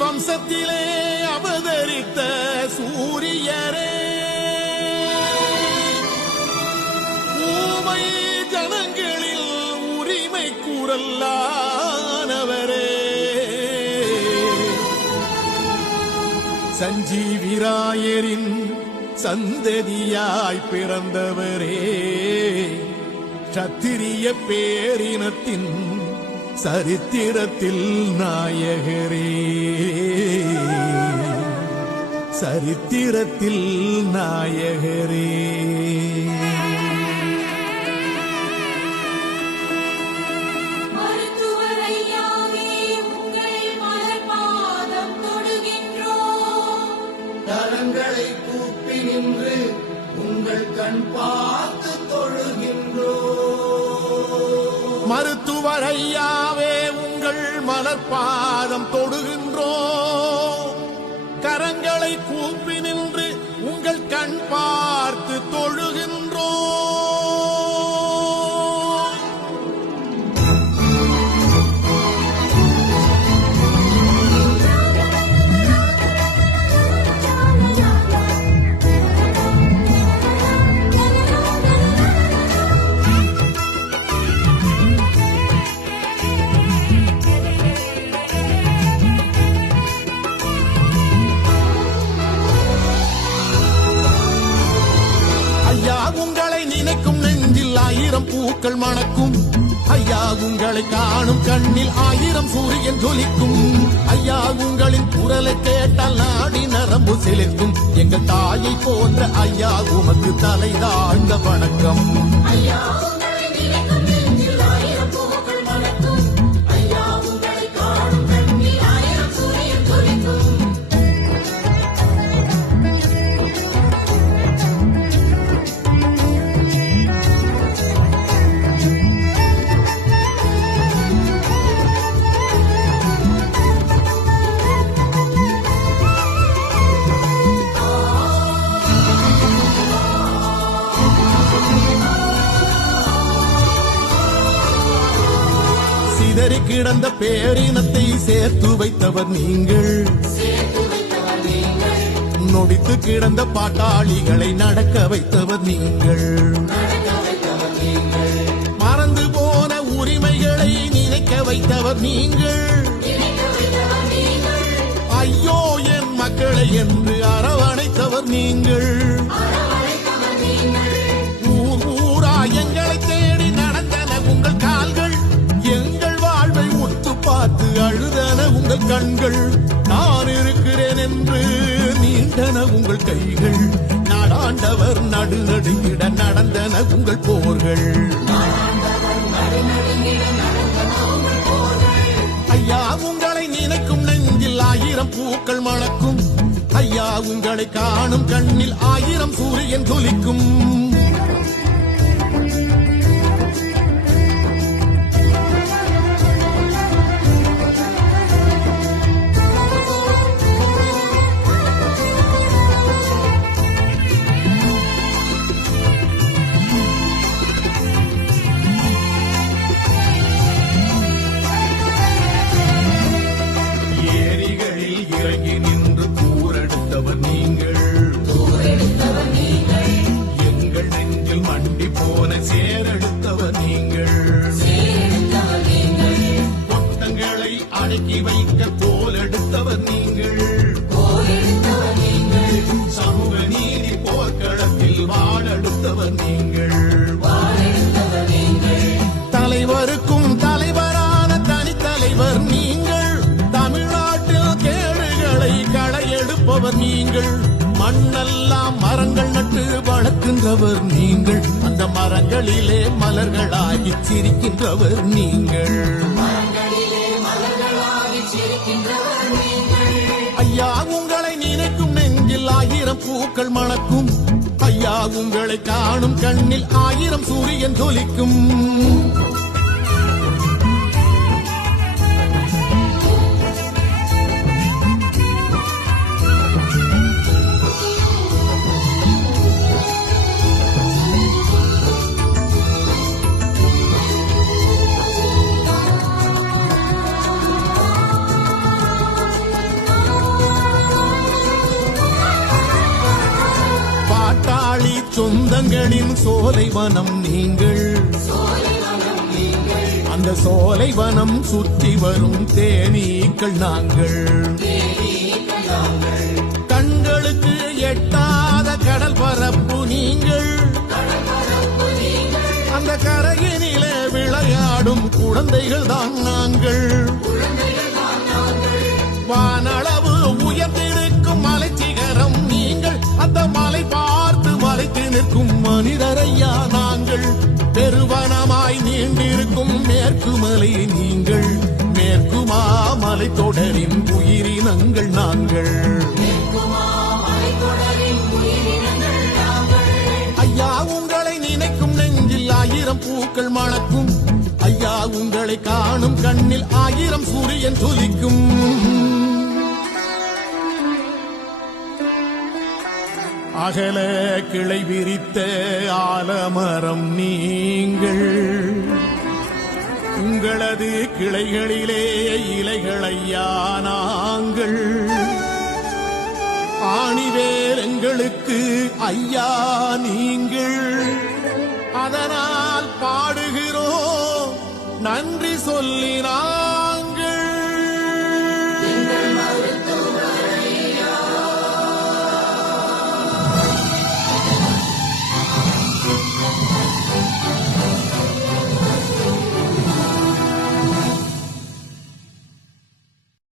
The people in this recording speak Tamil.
வம்சத்திலே அவதரித்த சூரியரே, ஊமை ஜனங்களில் உரிமை கூறல்லானவரே, சஞ்சீவிராயரின் சந்ததியாய் பிறந்தவரே, சத்திரிய பேரினத்தின் சரித்திரத்தில் நாயகரே, சரித்திரத்தில் நாயகரே. கரங்களை கூப்பி நின்று உங்கள் கண் பார்த்து தொழுகின்றோம். மருத்துவர் ஐயாவே உங்கள் மலர்பாதம் தொடுகின்றோம். கரங்களை கூப்பி நின்று உங்கள் கண் பார்த்து தொழுகின்றோம். உங்களை நினைக்கும் நெஞ்சில் ஆயிரம் பூக்கள் மணக்கும். ஐயா உங்களை காணும் கண்ணில் ஆயிரம் சூரியன் ஜொலிக்கும். ஐயா உங்களின் குரலை கேட்டால் நாடி நரம்பு செலுத்தும். எங்கள் தாயை போன்ற ஐயா உமக்கு தலை தாழ்ந்த வணக்கம். சிதறி கிடந்த பேரினத்தை சேர்த்து வைத்தவர் நீங்கள். நொடித்து கிடந்த பாட்டாளிகளை நடக்க வைத்தவர் நீங்கள். மறந்து போன உரிமைகளை நினைக்க வைத்தவர் நீங்கள். ஐயோ என் மக்களை என்று அரவணைத்தவர் நீங்கள். ஊர் ஊரா எங்களை தேடி நடந்தன உங்கள் கால்கள். எங்கள் வாழ்வை உத்து பார்த்து அழுதன உங்கள் கண்கள். நான் இருக்கிறேன் என்று நீண்டன உங்கள் கைகள். நாடாண்டவர் நடுநடுங்கிட நடந்தன உங்கள் போர்கள். ஐயா உங்களை நினைக்கும் நெஞ்சில் ஆயிரம் பூக்கள் மணக்கும். ஐயா உங்களை காணும் கண்ணில் ஆயிரம் சூரியன் ஜொலிக்கும். இறங்கி நின்று கூரெடுத்தவர் நீங்கள். எங்கள் நெஞ்சில் மண்டி போன சேரெடுத்தவர் நீங்கள். கொட்டங்களை அடக்கி வைக்க கோலெடுத்தவர் நீங்கள். சமூக நீதி போர்க்களத்தில் வாழெடுத்தவர் நீங்கள். தலைவருக்கும் தலைவரான தனித்தலைவர் நீங்கள். களையெடுப்பவர் நீங்கள். மண்ணெல்லாம் மரங்கள் நட்டு வளர்க்கின்றவர் நீங்கள். அந்த மரங்களிலே மலர்களாகி சிரிக்கின்றவர் நீங்கள். ஐயா உங்களை நினைக்கும் நெஞ்சில் ஆயிரம் பூக்கள் மணக்கும். ஐயா உங்களை காணும் கண்ணில் ஆயிரம் சூரியன் ஜொலிக்கும். வேதங்களின் சோலை வனம் நீங்கள் அந்த சோலை வனம் சுற்றி வரும் தேனீக்கள் நாங்கள் கண்களுக்கு எட்டாத கடல் பரப்பு நீங்கள் அந்த கரையினிலே விளையாடும் குழந்தைகள் தான் நாங்கள் வானளவு உயர்ந்திருக்கும் மலை சிகரம் நீங்கள் அந்த மலை பார்த்து மலைத்து நிற்கும் மனிதரையா நாங்கள் பெருவனமாய் நீண்டிருக்கும் மேற்கு மலை நீங்கள் மேற்குமா மலை தொடரின் உயிரினங்கள் நாங்கள் ஐயா உங்களை நினைக்கும் நெஞ்சில் 1000 பூக்கள் மணக்கும் ஐயா உங்களை காணும் கண்ணில் 1000 சூரியன் ஜொலிக்கும் அகல கிளை விரித்த ஆலமரம் நீங்கள் உங்களது கிளைகளிலே இலைகளையா நாங்கள் ஆணிவேர் எங்களுக்கு ஐயா நீங்கள் அதனால் பாடுகிறோம் நன்றி சொல்லினார்